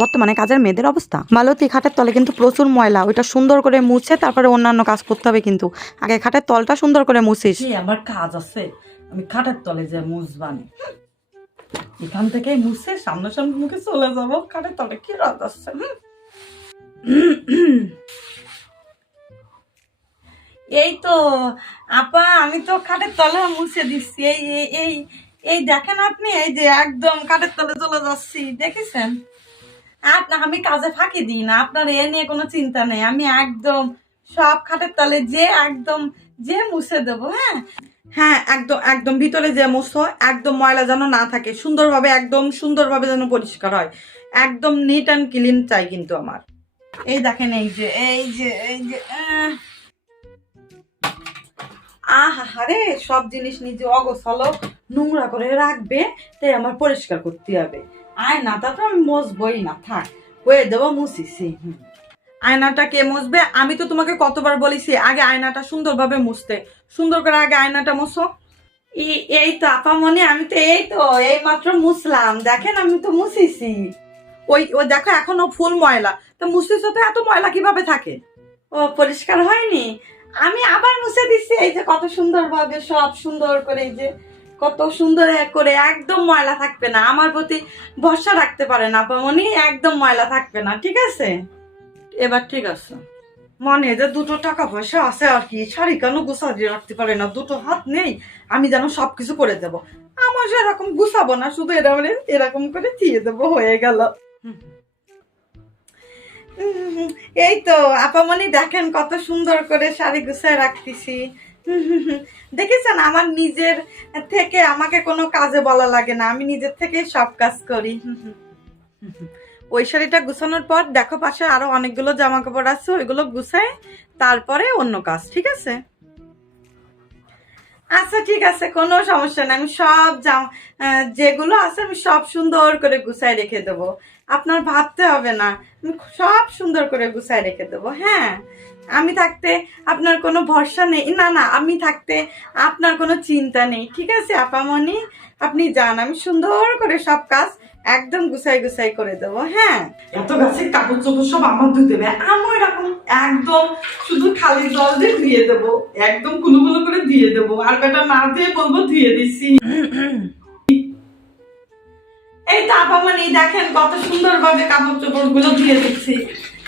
বর্তমানে কাজের মেয়েদের অবস্থা। মালতী, খাটের তলে কিন্তু প্রচুর ময়লা, ওইটা সুন্দর করে মুছে তারপরে অন্যান্য কাজ করতে হবে, কিন্তু আগে খাটের তলটা সুন্দর করে মুছিস। আমার কাজ আছে, আমি খাটের তলে যে মুছবানি, এখান থেকে মুছে সামনাসামনি মুখে চলে যাবো। খাটের তলে কি রাত আসছে। এই তো আপা, আমি তো খাটের তলে মুছে দিচ্ছি। এই এই এই দেখেন আপনি, এই যে একদম খাটের তলে চলে যাচ্ছি, দেখেছেন? আমি কাজে ফাঁকি দিই না, আপনার এ নিয়ে কোনো চিন্তা নেই। আমি একদম সব খাটের তলে যে একদম যে মুছে দেবো। হ্যাঁ হ্যাঁ, একদম একদম ভিতরে যে মুছো, একদম ময়লা যেন না থাকে, সুন্দরভাবে একদম সুন্দরভাবে যেন পরিষ্কার হয়, একদম নিট অ্যান্ড ক্লিন চাই কিন্তু আমার। এই দেখেন, এই যে এই যে এই যে আহারে, সব জিনিস নিজে অগোছালো নোংরা করে রাখবে, তাই আমার পরিষ্কার করতে হবে। আয়নাটা তো আমি মুছবই না, থাক হয়ে দেবো, মুছিছি। আয়নাটা কে মুছবে? আমি তো তোমাকে কতবার বলেছি আগে আয়নাটা সুন্দরভাবে মুছতে, সুন্দর করে আগে আয়নাটা মুছো। এই তো আপামনি, আমি তো এই মাত্র মুছলাম, দেখেন আমি তো মুছিছি। ওই দেখো এখনো ফুল ময়লা, তো মুছিছো তো, এত ময়লা কিভাবে থাকে? ও, পরিষ্কার হয়নি, আমি আবার মুছে দিচ্ছি। এই যে কত সুন্দর ভাবে সব সুন্দর করে, এই যে কত সুন্দর করে, একদম ময়লা থাকবে না। আমার প্রতি ভরসা রাখতে পারেন আপামনি, একদম ময়লা থাকবে না, ঠিক আছে? এবার ঠিক আছে। মনে যে দুটো টাকা পয়সা আছে আর কি, শাড়ি কেন গুছাতে রাখতে পারে না, দুটো হাত নেই, আমি যেন সবকিছু করে দেব। আমার সেরকম গুছাবো না, শুধু এরকম করে দিয়ে দেবো, হয়ে গেল। এই তো আপামনি, দেখেন কত সুন্দর করে শাড়ি গুছায় রাখতেছি। দেখেছেন, আমার নিজের থেকে আমাকে কোনো কাজে বলা লাগে না, আমি নিজের থেকে সব কাজ করি। ওই শাড়িটা গুছানোর পর দেখো পাশে আরো অনেকগুলো জামা কাপড় আছে, ওইগুলো গুছাই তারপরে অন্য কাজ, ঠিক আছে? আচ্ছা ঠিক আছে, কোনো সমস্যা নেই, আমি সব যেগুলো আছে আমি সব সুন্দর করে গুছাই রেখে দেবো, আপনার ভাবতে হবে না, আমি সব সুন্দর করে গুছাই রেখে দেবো। হ্যাঁ, আমি থাকতে আপনার কোনো ভরসা নেই, না না, আমি থাকতে আপনার কোনো চিন্তা নেই, ঠিক আছে আপামনি? আপনি যান, আমি সুন্দর করে সব কাজ একদম গুছাই গুছাই করে দেবো। হ্যাঁ, এত গাছের কাপড় চোপড় সব আমার ধুয়ে দেবে, আমি এরকম একদম শুধু খালি জল দিয়ে ধুয়ে দেবো, একদম কুলু কুলু করে ধুয়ে দেবো, আর বেটা না দিয়ে বলবো ধুয়ে দিছি। এই তো আপামনি, দেখেন কত সুন্দর ভাবে কাপড় চোপড় গুলো ধুয়ে দিচ্ছি,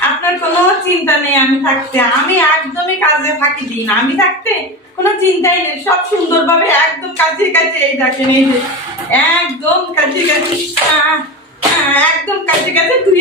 আপনার কোনো চিন্তা নেই। আমি থাকতে আমি একদমই কাজে ফাঁকি দিই না, আমি থাকতে কোনো চিন্তাই নেই, সব সুন্দরভাবে একদম কাছে কাছে, এই দেখেন এই যে একদম কাছে কাছে, একদম কাছে কাছে ধুয়ে